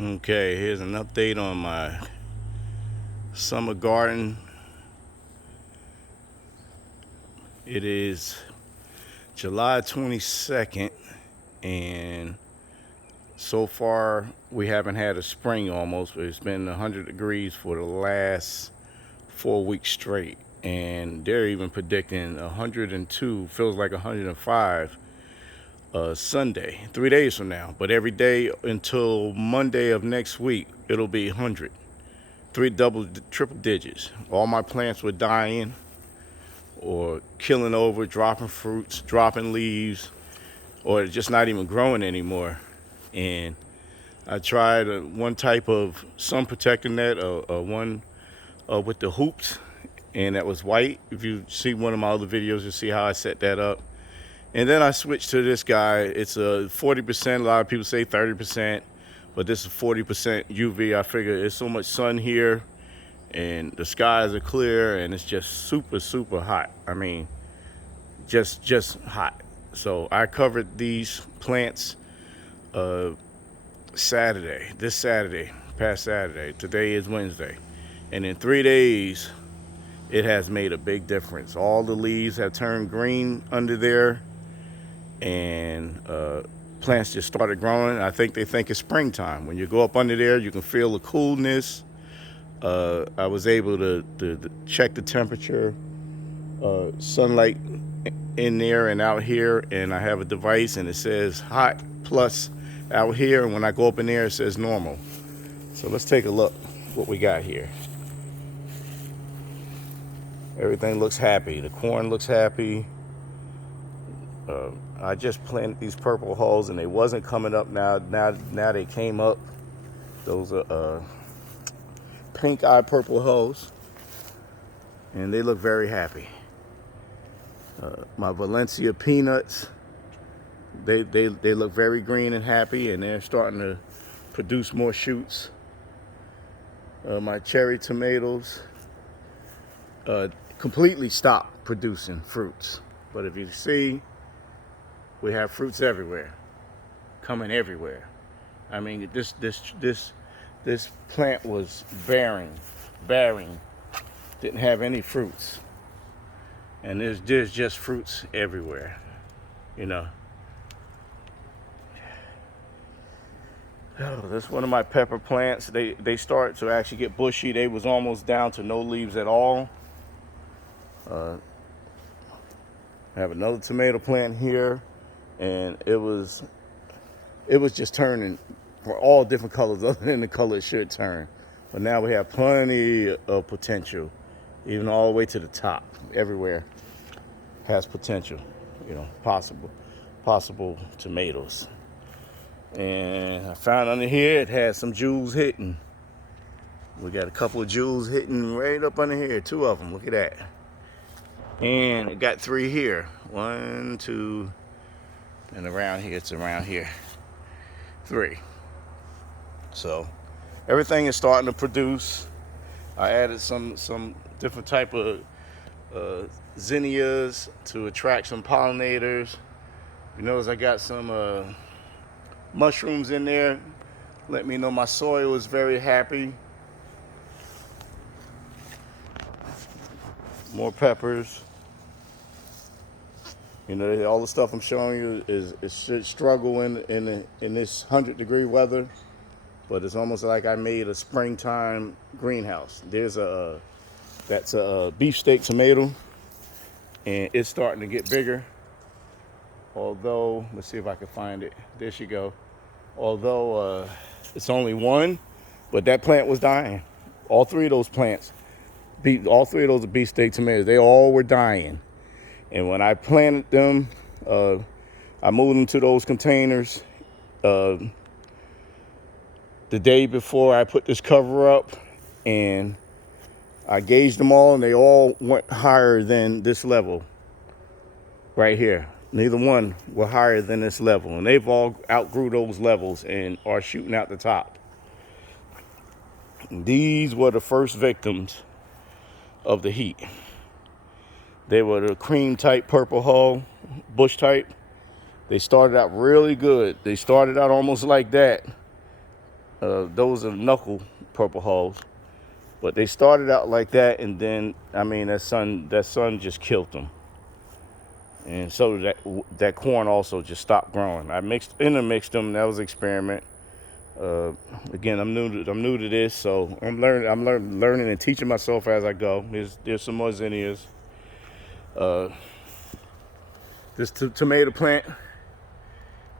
Okay, here's an update on my summer garden. It is July 22nd, and so far we haven't had a spring almost. It's been 100 degrees for the last 4 weeks straight, and they're even predicting 102, feels like 105 Sunday, 3 days from now. But every day until Monday of next week, it'll be 100. Triple digits. All my plants were dying or killing over, dropping fruits, dropping leaves, or just not even growing anymore. And I tried one type of sun protector net, one with the hoops, and that was white. If you see one of my other videos, you'll see how I set that up. And then I switched to this guy. It's a 40%. A lot of people say 30%, but this is 40% UV. I figure there's so much sun here, and the skies are clear, and it's just super hot. I mean, just hot. So I covered these plants this Saturday, past Saturday. Today is Wednesday, and in 3 days, it has made a big difference. All the leaves have turned green under there, and plants just started growing. I think they think it's springtime. When you go up under there, you can feel the coolness. I was able to check the temperature, sunlight in there and out here, and I have a device and it says hot plus out here, and when I go up in there it says normal. So let's take a look what we got here. Everything looks happy. The corn looks happy. I just planted these purple hulls and they wasn't coming up. Now they came up. Those are pink eye purple hulls, and they look very happy. My Valencia peanuts, they look very green and happy, and they're starting to produce more shoots. My cherry tomatoes completely stopped producing fruits, but if you see, we have fruits everywhere, coming everywhere. I mean, this plant was bearing, didn't have any fruits, and there's just fruits everywhere, you know. Oh, this is one of my pepper plants. They start to actually get bushy. They was almost down to no leaves at all. I have another tomato plant here, and it was just turning for all different colors other than the color it should turn. But now we have plenty of potential, even all the way to the top. Everywhere has potential, you know, possible tomatoes. And I found under here it has some jewels hitting. We got a couple of jewels hitting right up under here, 2 of them. Look at that. And it got 3 here. 1, 2, and around here, it's around here. 3. So everything is starting to produce. I added some different type of zinnias to attract some pollinators. You notice I got some mushrooms in there. Let me know my soil is very happy. More peppers. You know, all the stuff I'm showing you it should struggle in this 100-degree weather, but it's almost like I made a springtime greenhouse. That's a beefsteak tomato, and it's starting to get bigger. Although, let's see if I can find it. There she go. Although it's only one, but that plant was dying. All 3 of those plants, all 3 of those are beefsteak tomatoes. They all were dying. And when I planted them, I moved them to those containers the day before I put this cover up, and I gauged them all, and they all went higher than this level right here. Neither one were higher than this level, and they've all outgrew those levels and are shooting out the top. And these were the first victims of the heat. They were the cream type purple hull, bush type. They started out really good. They started out almost like that, Those are knuckle purple hulls. But they started out like that, and then, I mean, that sun just killed them. And so that corn also just stopped growing. I intermixed them. That was an experiment. Again, I'm new to this, so I'm learning and teaching myself as I go. There's some more zinnias. This tomato plant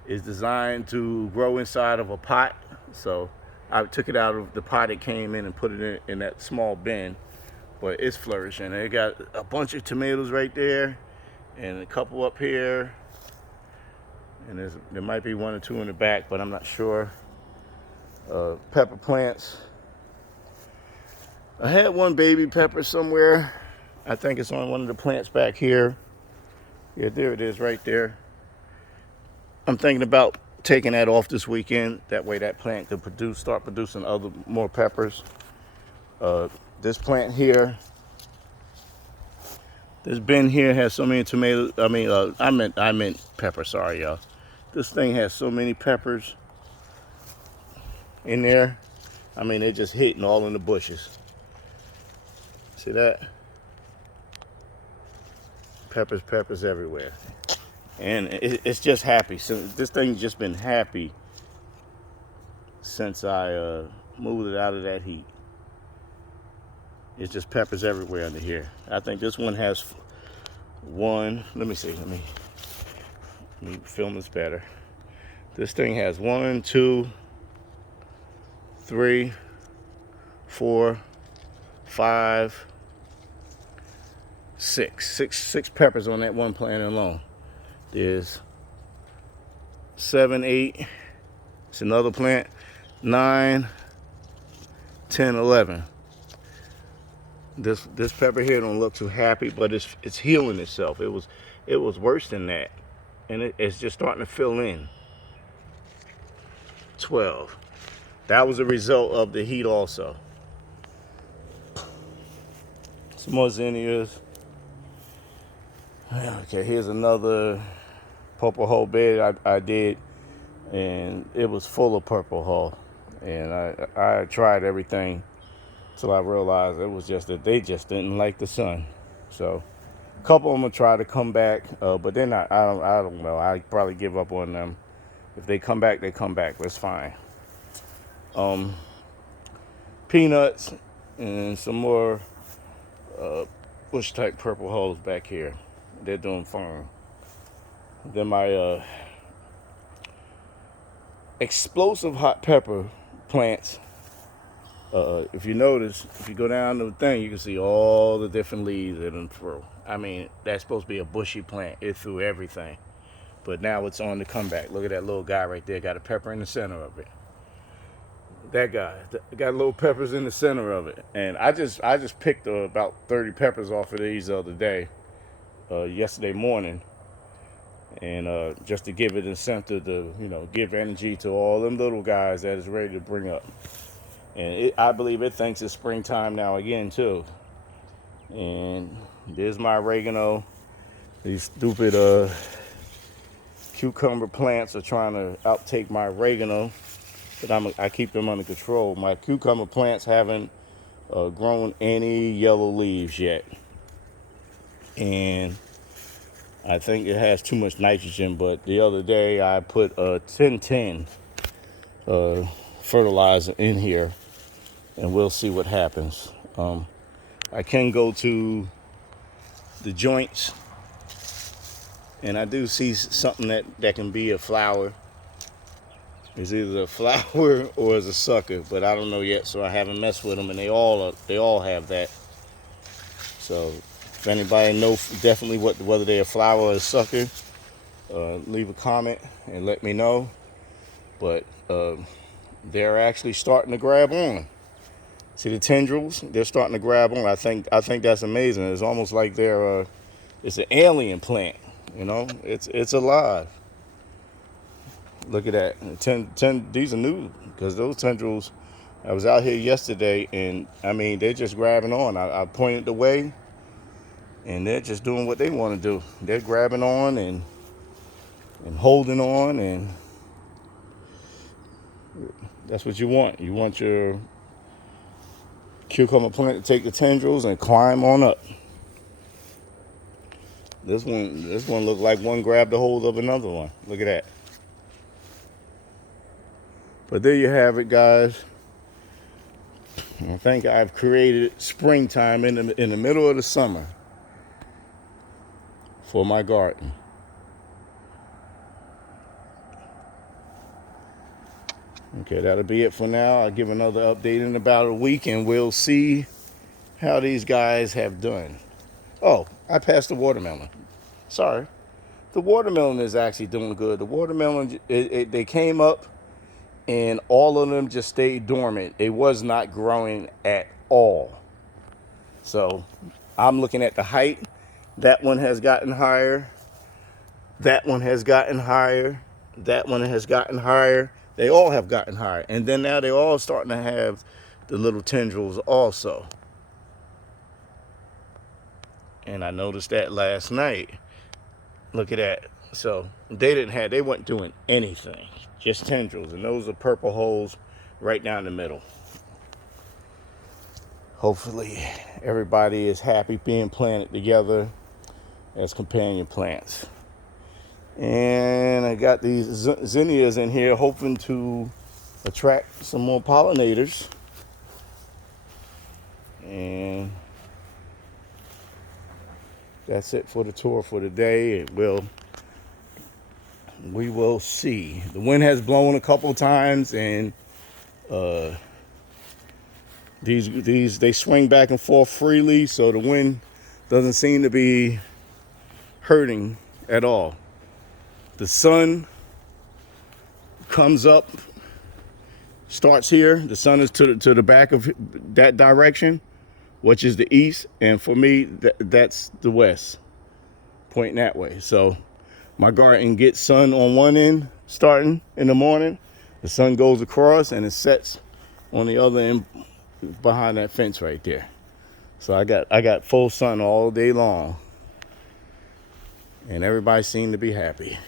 is designed to grow inside of a pot. So I took it out of the pot it came in and put it in that small bin. But it's flourishing. It got a bunch of tomatoes right there, and a couple up here, and there might be one or two in the back, but I'm not sure. Pepper plants. I had one baby pepper somewhere. I think it's on one of the plants back here. Yeah, there it is right there. I'm thinking about taking that off this weekend. That way that plant could start producing more peppers. This plant here, this bin here has so many tomatoes. I mean, I meant pepper. Sorry, y'all. This thing has so many peppers in there. I mean, they're just hitting all in the bushes. See that? Peppers everywhere. And it's just happy. So this thing's just been happy since I moved it out of that heat. It's just peppers everywhere under here. I think this one has one. Let me see. Let me film this better. This thing has 1, 2, 3, 4, 5, 6 peppers on that one plant alone. There's 7, 8. It's another plant. 9, 10, 11. This pepper here don't look too happy, but it's healing itself. It was worse than that, and it's just starting to fill in. 12. That was a result of the heat also. Some more zinnias. Okay, here's another purple hull bed I did, and it was full of purple hull. And I tried everything till I realized it was just that they just didn't like the sun. So a couple of them will try to come back, but they're not. I don't know. I probably give up on them. If they come back, they come back. That's fine. Peanuts and some more bush type purple hulls back here. They're doing fine. Then my explosive hot pepper plants. If you notice, if you go down the thing, you can see all the different leaves that it threw. I mean, that's supposed to be a bushy plant. It threw everything. But now it's on the comeback. Look at that little guy right there. Got a pepper in the center of it. That guy got little peppers in the center of it. And I just picked about 30 peppers off of these the other day, yesterday morning. And just to give it incentive to, give energy to all them little guys that is ready to bring up. And I believe it thinks it's springtime now again, too. And there's my oregano. These stupid cucumber plants are trying to outtake my oregano. But I keep them under control. My cucumber plants haven't grown any yellow leaves yet. And I think it has too much nitrogen. But the other day I put a 10-10 fertilizer in here. And we'll see what happens. I can go to the joints, and I do see something that can be a flower. It's either a flower or it's a sucker, but I don't know yet, so I haven't messed with them. And they all have that. So if anybody knows definitely whether they're a flower or a sucker, leave a comment and let me know. But they're actually starting to grab on. See the tendrils? They're starting to grab on. I think that's amazing. It's almost like it's an alien plant. It's alive. Look at that. These are new because those tendrils. I was out here yesterday, and I mean they're just grabbing on. I pointed the way, and they're just doing what they want to do. They're grabbing on and holding on, and That's what you want. You want your cucumber plant to take the tendrils and climb on up. This one looked like one grabbed a hold of another one. Look at that. But there you have it, guys. I think I've created springtime in the middle of the summer for my garden. Okay, that'll be it for now. I'll give another update in about a week, and we'll see how these guys have done. Oh, I passed the watermelon. Sorry. The watermelon is actually doing good. The watermelon, they came up, and all of them just stayed dormant. It was not growing at all. So I'm looking at the height. That one has gotten higher. That one has gotten higher. That one has gotten higher. They all have gotten higher. And then now they're all starting to have the little tendrils also. And I noticed that last night. Look at that. So they weren't doing anything. Just tendrils. And those are purple holes right down the middle. Hopefully everybody is happy being planted together as companion plants. And I got these zinnias in here hoping to attract some more pollinators. And that's it for the tour for today. We will see. The wind has blown a couple of times, and they swing back and forth freely, so the wind doesn't seem to be hurting at all. The sun comes up, starts here. The sun is to the back of that direction, which is the east, and for me, that's the west, pointing that way. So my garden gets sun on one end, starting in the morning. The sun goes across, and it sets on the other end behind that fence right there. So I got full sun all day long, and everybody seemed to be happy.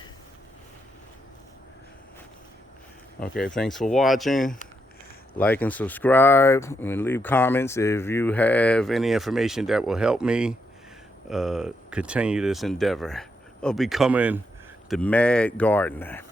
Okay, thanks for watching. Like and subscribe, and leave comments if you have any information that will help me continue this endeavor of becoming the mad gardener.